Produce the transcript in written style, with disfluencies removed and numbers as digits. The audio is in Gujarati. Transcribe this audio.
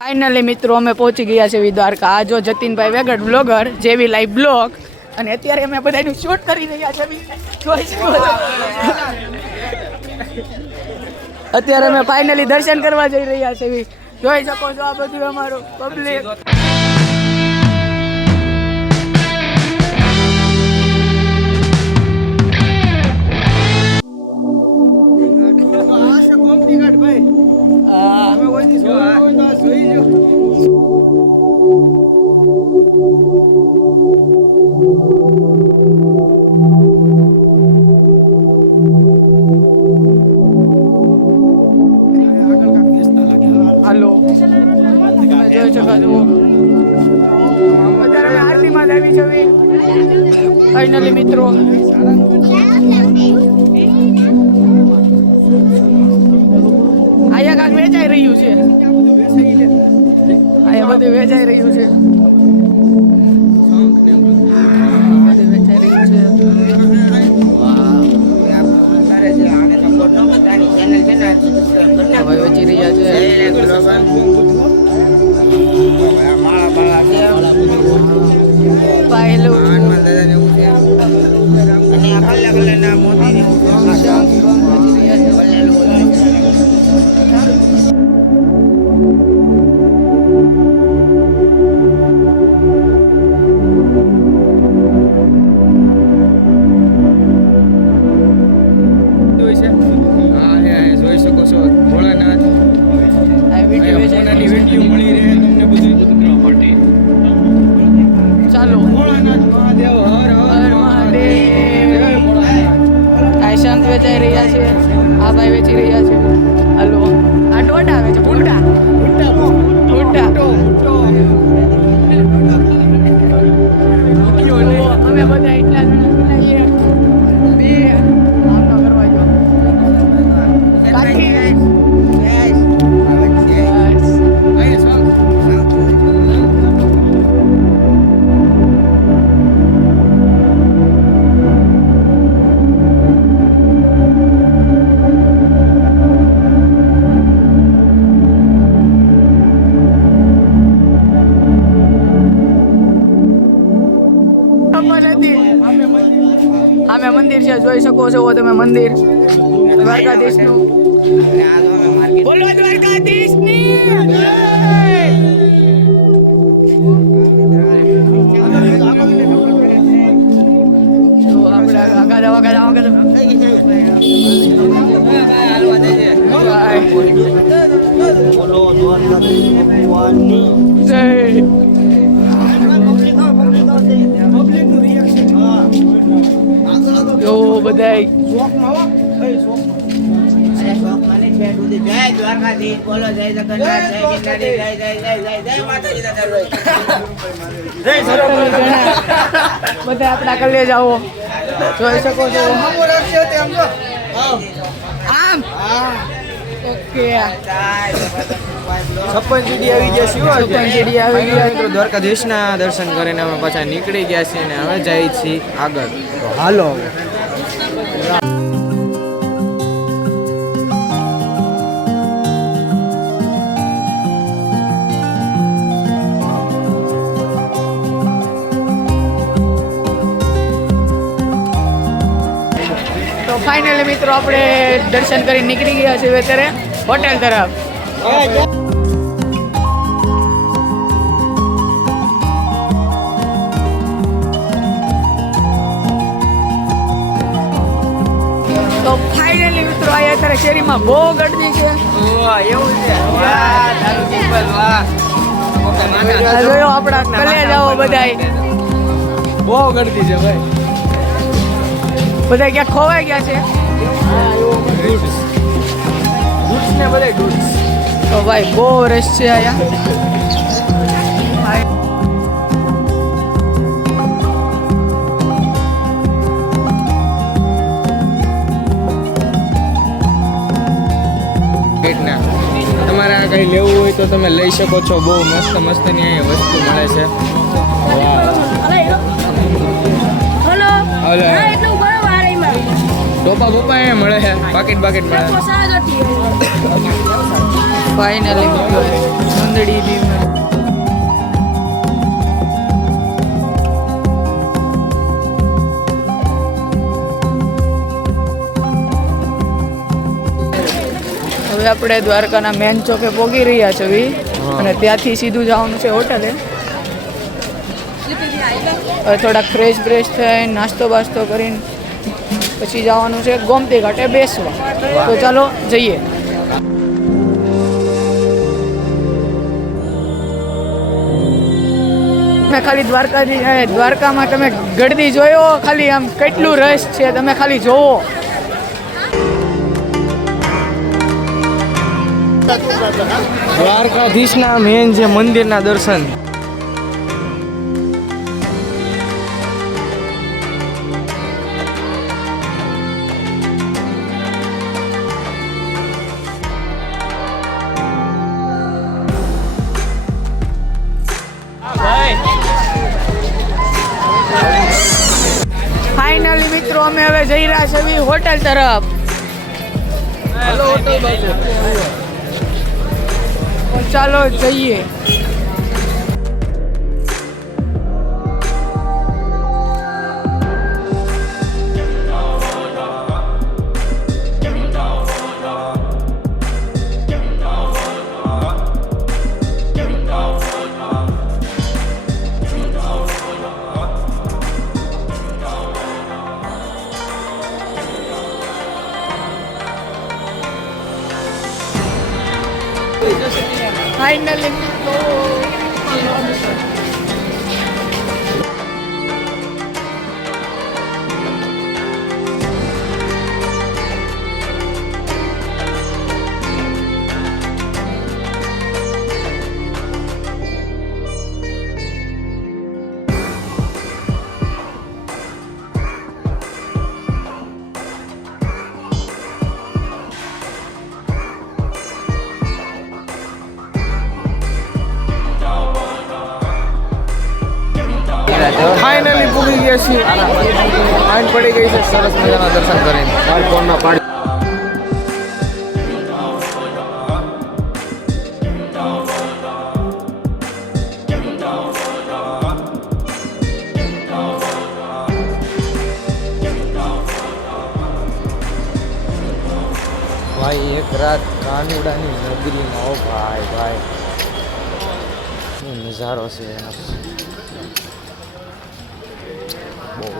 ફાઇનલી મિત્રો અમે પહોંચી ગયા છે દ્વારકા. આ જો જતીનભાઈ વેગડ બ્લોગર જેવી લાઈવ બ્લોગ, અને અત્યારે અમે બધાનું શૂટ કરી રહ્યા છે. અત્યારે અમે ફાઇનલી દર્શન કરવા જઈ રહ્યા છે. જોઈ શકો છો આ બધું અમારું પબ્લિક. હાલો, જોઈ શકો છો અત્યારે આરતીમાં આવી છે ફાઇનલી મિત્રો. અહીંયા કાંક વેચાઈ રહ્યું છે, અહીંયા બધું વેચાઈ રહ્યું છે. વેચી રહ્યા છે. વેચાઈ રહ્યા છે. આ ભાઈ વેચી રહ્યા છે. હાલો, આ ટોટા આવે છે. ભૂટા અમે બધા એટલા બે આમ તો કરવા જો અમે મંદિર છે. જોઈ શકો છો તમે મંદિર દ્વારકાધીશનું. બોલો દ્વારકાધીશની જય. તો આપણે જો બધાય જય દ્વારકાધીશ બોલો, જય જગન્નાથ, જય ગિરનારી, જય જય જય જય જય માતાજી દાદા. બધા આપણા કલે જાઓ. જોઈ શકો છો આમ. ઓકે, 56 સીડી આવી ગયા છીએ. 56 સીડી આવી ગયા. મિત્રો દ્વારકાધીશના દર્શન કરીને અમે પાછા નીકળી ગયા છીએ અને હવે જઈએ છીએ આગળ. તો હાલો. તો ફાઇનલી મિત્રો આપણે દર્શન કરીને નીકળી ગયા છીએ અત્યારે હોટેલ તરફ. તો ફાઇનલી મિત્રો આ અત્યારે શેરીમાં બહુ ગળદી છે. એવું છે? વાહ તારું જીવન, વાહ. જોયો આપણા કલે જાઓ બધાય. બહુ ગળદી છે ભાઈ. બધા ક્યાંક ખોવાઈ ગયા છે. ગુડ્સ ને બધા ગુડ્સ. તો ભાઈ બહુ રસ છે અહીંયા. તમારે આ કંઈ લેવું હોય તો તમે લઈ શકો છો. બહુ મસ્ત મસ્તની અહીંયા વસ્તુ મળે છે. વાહ. ઓલે ટોપા બોપા એ મળે છે પાકેટ મળે ફાઇનલી સુંદડી બી મળે. હવે આપણે દ્વારકાના મેન ચોકે પહોંચી રહ્યા છે અને ત્યાંથી સીધું જવાનું છે હોટલે. હવે થોડાક ફ્રેશ થઈને નાસ્તો બાસ્તો કરીને પછી જવાનું છે ગોમતી ઘાટે બેસવા. તો ચાલો જઈએ. તમે ખાલી દ્વારકામાં તમે ગળદી જોયો, ખાલી આમ કેટલું રસ છે તમે ખાલી જોવો. દ્વારકાધીશના મેન જે મંદિરના દર્શન. ફાઇનલી મિત્રો અમે હવે જઈ રહ્યા છીએ હોટલ તરફ. ચાલો જઈએ. ફાઇનલી પૂરી ગયા છીએ. આઈન પડી ગઈ છે સરસ મજાના દર્શન કરીને. ભાઈ એક રાત કાનુડાની નગરીમાં. ઓ ભાઈ શું નજારો છે યાર. બહુ